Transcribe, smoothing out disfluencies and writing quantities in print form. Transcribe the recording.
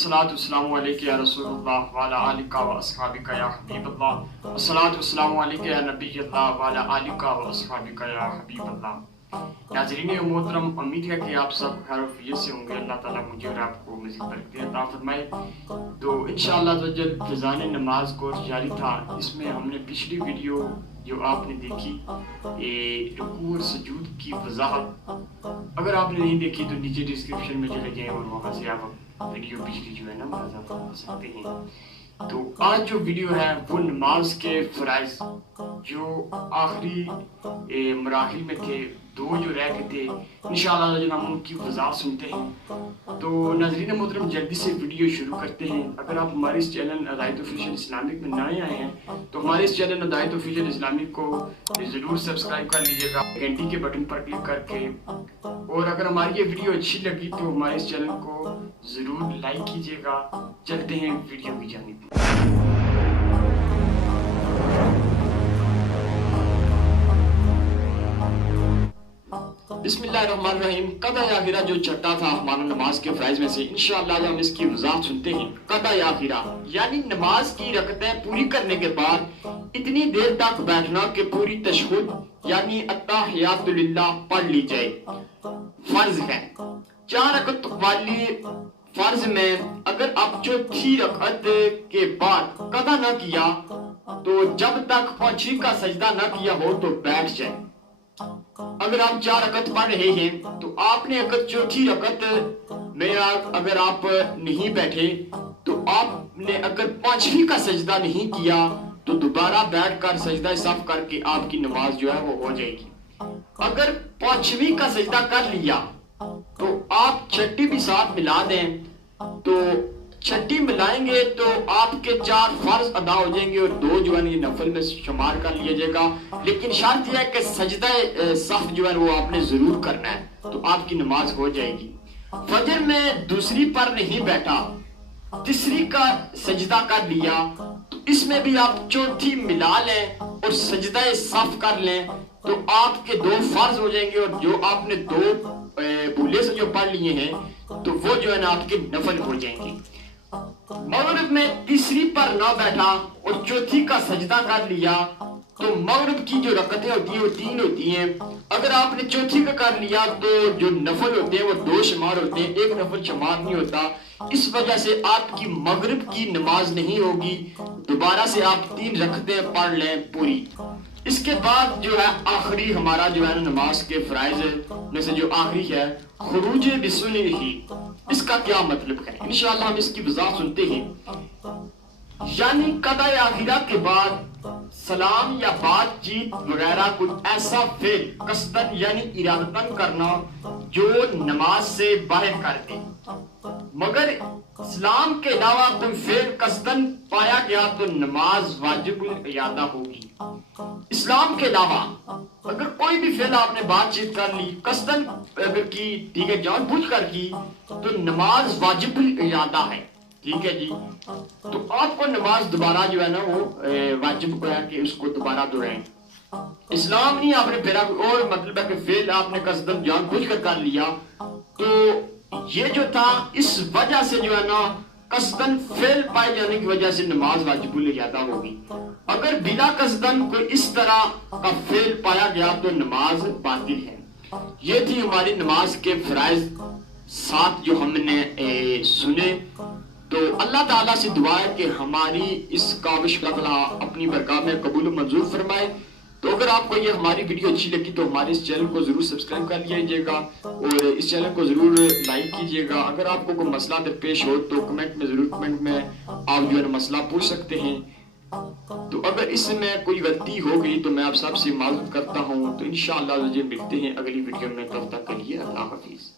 الصلاۃ والسلام علیک یا رسول اللہ وعلی آلک و اصحابک یا حبیب اللہ الصلاۃ والسلام علیک یا نبی اللہ وعلی آلک و اصحابک یا حبیب اللہ۔ ناظرین محترم، امید ہے کہ آپ سب خیر و عافیت سے ہوں گے۔ اللہ تعالیٰ مجھے اور آپ کو مزید برکتیں عطا فرمائے۔ تو انشاءاللہ فضان نماز کورس جاری تھا، اس میں ہم نے پچھلی ویڈیو جو آپ نے دیکھی رکوع اور سجود کی وضاحت، اگر آپ نے نہیں دیکھی تو نیچے ڈسکرپشن میں چلے جائیں اور وہاں سے آپ ویڈیو پچھلی جو ہے نا ملاحظہ کر سکتے ہیں۔ تو آج جو ویڈیو ہے وہ نماز کے فرائض جو آخری مراحل میں تھے، دو جو رہ گئے تھے، انشاءاللہ جو ہم ان کی وضاحت سنتے ہیں۔ تو ناظرین محترم، جلدی سے ویڈیو شروع کرتے ہیں۔ اگر آپ ہمارے اس چینل ہدایت آفیشل اسلامک میں نئے آئے ہیں تو ہمارے اس چینل ہدایت آفیشل اسلامک کو ضرور سبسکرائب کر لیجیے گا گھنٹی کے بٹن پر کلک کر کے، اور اگر ہماری یہ ویڈیو اچھی لگی تو ہمارے اس چینل کو ضرور لائک کیجیے گا۔ چلتے ہیں ویڈیو کی جانب۔ بسم اللہ الرحمن الرحیم۔ قضا آخرہ جو چھٹا تھا ہمارا نماز کے فرائض میں سے، انشاءاللہ ہم اس کی وضاحت سنتے ہیں۔ قضا آخرہ یعنی نماز کی رکعتیں پوری کرنے کے بعد اتنی دیر تک بیٹھنا کہ پوری تشہد یعنی التحیات للہ پڑھ لی جائے، فرض ہے۔ 4 رکعت والی فرض میں اگر آپ چوتھی رکعت کے بعد قضا نہ کیا تو جب تک پانچویں کا سجدہ نہ کیا ہو تو بیٹھ جائے۔ اگر آپ 4 رکعت پڑھ رہے ہیں تو آپ نے اگر چوتھی رکعت میں اگر آپ نہیں بیٹھے تو آپ نے اگر پانچویں کا سجدہ نہیں کیا تو دوبارہ بیٹھ کر سجدہ صف کر کے آپ کی نماز جو ہے وہ ہو جائے گی۔ اگر پانچویں کا سجدہ کر لیا تو آپ چھٹی بھی ساتھ ملا دیں، تو چھٹی ملائیں گے تو آپ کے 4 فرض ادا ہو جائیں گے اور 2 جو ہے یہ نفل میں شمار کر لیا جائے گا۔ لیکن شرط یہ ہے کہ سجدہ صف جو ہے وہ آپ نے ضرور کرنا ہے، تو آپ کی نماز ہو جائے گی۔ فجر میں دوسری پر نہیں بیٹھا، تیسری کا سجدہ کر لیا تو اس میں بھی آپ چوتھی ملا لیں اور سجدہ صف کر لیں تو آپ کے 2 فرض ہو جائیں گے، اور جو آپ نے 2 بھولے سے جو پڑھ لیے ہیں تو وہ جو ہے نا آپ کے نفل ہو جائیں گے۔ مغرب میں تیسری پر نہ بیٹھا اور چوتھی کا سجدہ کر لیا تو مغرب کی جو رکعتیں ہوتی ہیں وہ 3 ہوتی ہیں۔ اگر آپ نے چوتھی کا کر لیا تو جو نفل ہوتے ہیں وہ 2 شمار ہوتے ہیں، 1 نفل شمار نہیں ہوتا، اس وجہ سے آپ کی مغرب کی نماز نہیں ہوگی۔ دوبارہ سے آپ 3 رکعتیں پڑھ لیں پوری۔ اس کے بعد جو ہے آخری ہمارا جو ہے نماز کے فرائض میں سے جو آخری ہے خروج بسننہ، اس کا کیا مطلب ہے؟ انشاءاللہ ہم اس کی وضاحت سنتے ہیں۔ یعنی قضا آخرہ کے بعد سلام یا بات چیت وغیرہ کوئی ایسا فعل قصدن یعنی ارادتن کرنا جو نماز سے باہر کر دے، مگر اسلام کے علاوہ کوئی فعل قصدن پایا گیا تو نماز واجب الاعادہ ہوگی۔ اسلام کے علاوہ اگر کوئی بھی فعل آپ نے بات چیت کر لی، قصدن اگر کی، ٹھیک ہے، جان بوجھ کر کی، تو نماز واجب الاعادہ ہے، ٹھیک ہے جی۔ تو آپ کو نماز دوبارہ جو ہے نا وہ واجب ہے کہ اس کو دوبارہ دہرائیں۔ اسلام نہیں آپ نے پھیرا، اور مطلب ہے کہ فعل آپ نے قصدن جان بوجھ کر لیا تو یہ جو تھا اس وجہ سے جو ہے نا قصدن فعل پائے جانے کی وجہ سے نماز واجب الاعادہ ہوگی۔ اگر بلا قصدن کوئی اس طرح کا فعل پایا گیا تو نماز باطل ہے۔ یہ تھی ہماری نماز کے فرائض 7 جو ہم نے سنے۔ تو اللہ تعالیٰ سے دعا ہے کہ ہماری اس کاوش اللہ تعالیٰ اپنی برکات میں قبول و منظور فرمائے۔ تو اگر آپ کو یہ ہماری ویڈیو اچھی لگی تو ہمارے اس چینل کو ضرور سبسکرائب کر لیجیے گا اور اس چینل کو ضرور لائک کیجیے گا۔ اگر آپ کو کوئی مسئلہ درپیش ہو تو کمنٹ میں آپ جو ہے مسئلہ پوچھ سکتے ہیں۔ تو اگر اس میں کوئی غلطی ہو گئی تو میں آپ سب سے معذرت کرتا ہوں۔ تو انشاءاللہ ملتے ہیں اگلی ویڈیو میں، تب تک کے لیے اللہ حافظ۔